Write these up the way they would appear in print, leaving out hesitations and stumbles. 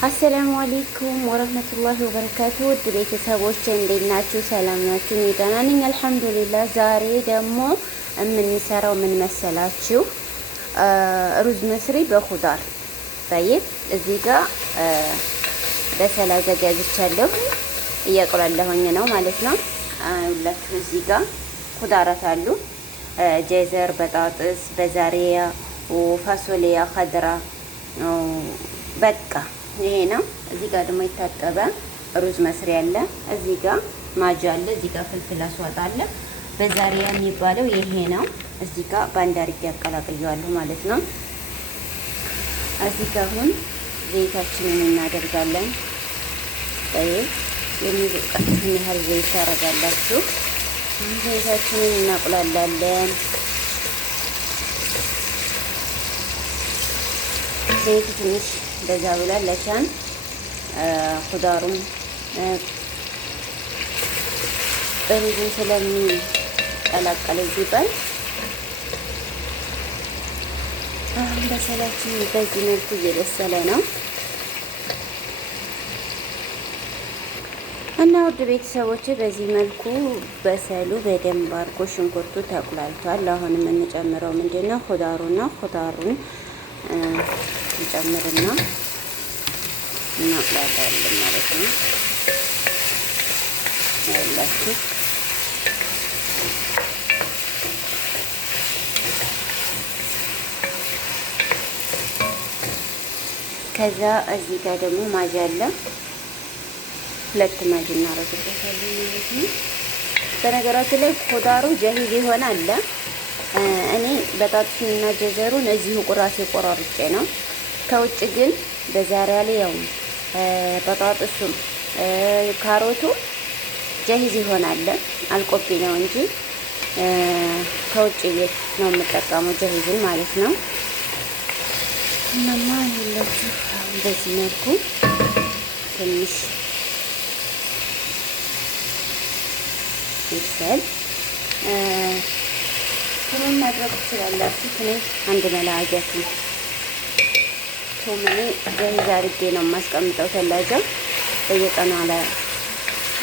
አሰላሙ አለይኩም ወረህመቱላሂ ወበረካቱ። ውድ ቤተሰቦች እንዴት ናችሁ? ሰላም ናችሁ? እኔ ደህና ነኝ አልሐምዱሊላህ። ዛሬ ደግሞ የምንሰራው ምን መሰላችሁ? ሩዝ መስሪ በኹዳር ጠይብ። እዚህ ጋር በሰል አዘጋጅቻለሁ፣ እያቁላለሁኝ ነው ማለት ነው። ሁላችሁ እዚህ ጋር ኹዳራት አሉ፣ ጀዘር፣ በጣጥስ፣ በዛሪያ፣ ፋሶሊያ ኸድራ በቃ ይሄ ነው። እዚህ ጋር ደግሞ የታጠበ ሩዝ መስሪያ አለ። እዚህ ጋር ማጅ አለ። እዚህ ጋር ፍልፍል አስዋጥ አለ። በዛሪያ የሚባለው ይሄ ነው። እዚህ ጋር ባንድ አድርጌ አቀላቅየዋለሁ ማለት ነው። እዚህ ጋር አሁን ዘይታችንን እናደርጋለን። የሚበቃችሁን ያህል ዘይት ታደርጋላችሁ። ዘይታችንን እናቁላላለን። ዘይቱ ትንሽ በዛ ብሏል ለቻን ኹዳሩም ሩዙን ስለሚቀላቀል ይባል። አሁን በሰላችን በዚህ መልኩ እየበሰለ ነው እና ውድ ቤተሰቦች በዚህ መልኩ በሰሉ በደንብ አድርጎ ሽንኩርቱ ተቁላልቷል። አሁን የምንጨምረው ምንድነው? ኹዳሩ ነው። ኹዳሩን እንጨምርና እናቁላላለን ማለት ነው። ያላችሁ ከዛ እዚህ ጋር ደግሞ ማጅ አለ። ሁለት ማጅ እናረግበታለን ማለት ነው። በነገራችን ላይ ኹዳሩ ጀሂዝ የሆነ አለ። እኔ በጣጥሱንና ጀዘሩን እዚሁ ቁራሴ ቆራርጬ ነው። ከውጭ ግን በዛሪያ ላይ ያው በጣጥሱም ካሮቱ ጀሂዝ ይሆናል። አልቆቢ ነው እንጂ ከውጭ ቤት ነው የምጠቀመው ጀሂዝን ማለት ነው። እናማ ሁላችሁ በዚህ መልኩ ትንሽ ይሰል ቱምን ማድረግ ትችላላችሁ። እኔ አንድ መላአጃት ነው ቱምን ጀሂዝ አድርጌ ነው የማስቀምጠው። ተላጃ በየቀኑ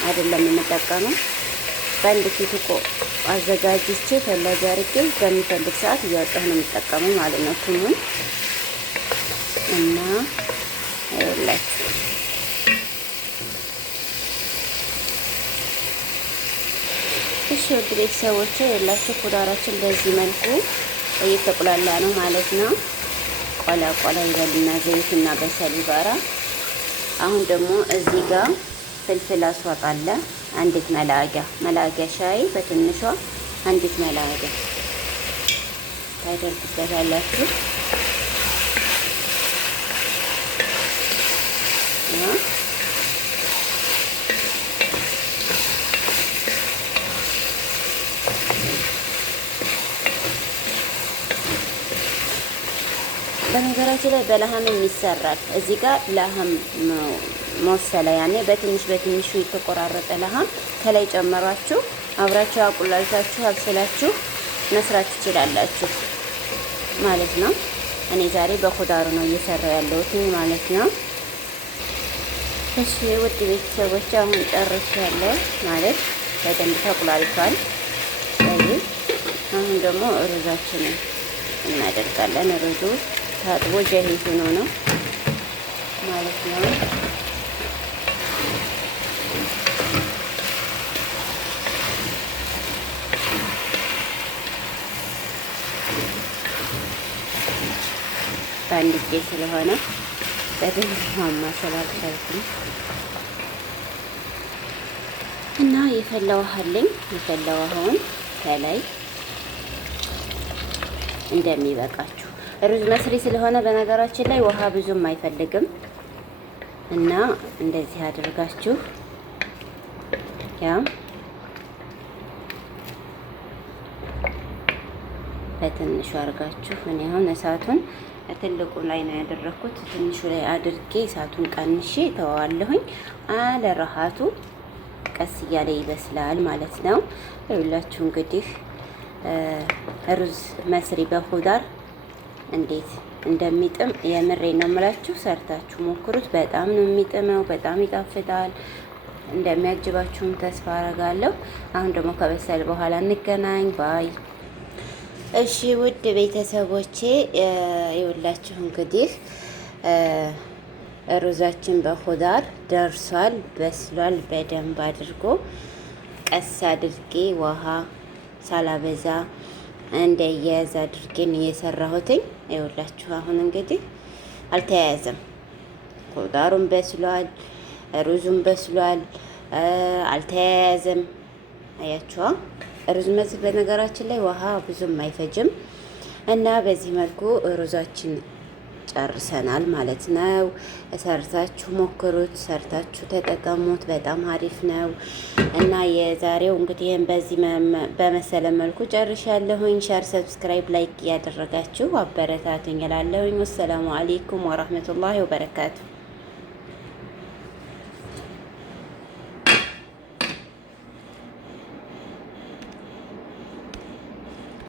አይደለም የምጠቀመው። በአንድ ኪትቆ አዘጋጅቼ ተላጃ አድርጌ በሚፈልግ ሰዓት እያወጣሁ ነው የምጠቀመው ማለት ነው ቱሙን እና አይላችሁ እሺ ውድ ቤተሰቦች ያላችሁ ኹዳራችን በዚህ መልኩ እየተቆላላ ነው ማለት ነው። ቆላ ቆላ ይበልና ዘይትና በሰሉ ጋራ። አሁን ደግሞ እዚህ ጋር ፍልፍል አስዋጥ አለ። አንዲት መላቂያ ሻይ በትንሿ አንዲት መላቂያ ታደርጉበታላችሁ። በነገራችን ላይ በለሃም ይሰራል። እዚህ ጋር ለሃም መወሰለ ያኔ በትንሹ የተቆራረጠ ለሃም ከላይ ጨመራችሁ አብራችሁ አቁላልታችሁ አብስላችሁ መስራት ትችላላችሁ ማለት ነው። እኔ ዛሬ በኹዳሩ ነው እየሰራው ያለሁት ማለት ነው። እሺ ውድ ቤተሰቦች አሁን ጨርሻለሁ ማለት በደንብ ተቁላልቷል። አሁን ደግሞ ሩዛችንን እናደርጋለን። ሩዙ ታጥቦ ጀሂዝ ሆኖ ነው ማለት ነው። በአንድ ጊዜ ስለሆነ በደንብ ማማሰል አልቻልኩም እና የፈላ ውሃ አለኝ። የፈላ ውሃውን ከላይ እንደሚበቃችሁ ሩዝ መስሪ ስለሆነ በነገራችን ላይ ውሃ ብዙም አይፈልግም እና እንደዚህ አድርጋችሁ ያው በትንሹ አድርጋችሁ እኔ አሁን እሳቱን ትልቁ ላይ ነው ያደረኩት። ትንሹ ላይ አድርጌ እሳቱን ቀንሼ ተዋዋለሁኝ። አለራሃቱ ቀስ እያለ ይበስላል ማለት ነው። ይኸውላችሁ እንግዲህ ሩዝ መስሪ በኹዳር እንዴት እንደሚጥም የምሬ ነው የምላችሁ። ሰርታችሁ ሞክሩት። በጣም ነው የሚጥመው፣ በጣም ይጣፍጣል። እንደሚያጅባችሁም ተስፋ አረጋለሁ። አሁን ደግሞ ከበሰል በኋላ እንገናኝ ባይ። እሺ ውድ ቤተሰቦቼ ይኸውላችሁ እንግዲህ ሩዛችን በኹዳር ደርሷል፣ በስሏል። በደንብ አድርጎ ቀስ አድርጌ ውሃ ሳላበዛ እንደያያዝ አድርጌን እየሰራሁትኝ። ይኸውላችሁ አሁን እንግዲህ አልተያያዘም። ኹዳሩም በስሏል፣ ሩዙም በስሏል፣ አልተያያዘም። አያችኋ። ሩዝ መዝህ በነገራችን ላይ ውሃ ብዙም አይፈጅም እና በዚህ መልኩ ሩዛችን ጨርሰናል ማለት ነው። ሰርታችሁ ሞክሩት፣ ሰርታችሁ ተጠቀሙት። በጣም አሪፍ ነው እና የዛሬው እንግዲህ በዚህ በመሰለ መልኩ ጨርሻለሁኝ። ሸር፣ ሰብስክራይብ፣ ላይክ እያደረጋችሁ አበረታቱኝ እላለሁኝ። ወሰላሙ አሌይኩም ወራህመቱላሂ ወበረካቱ።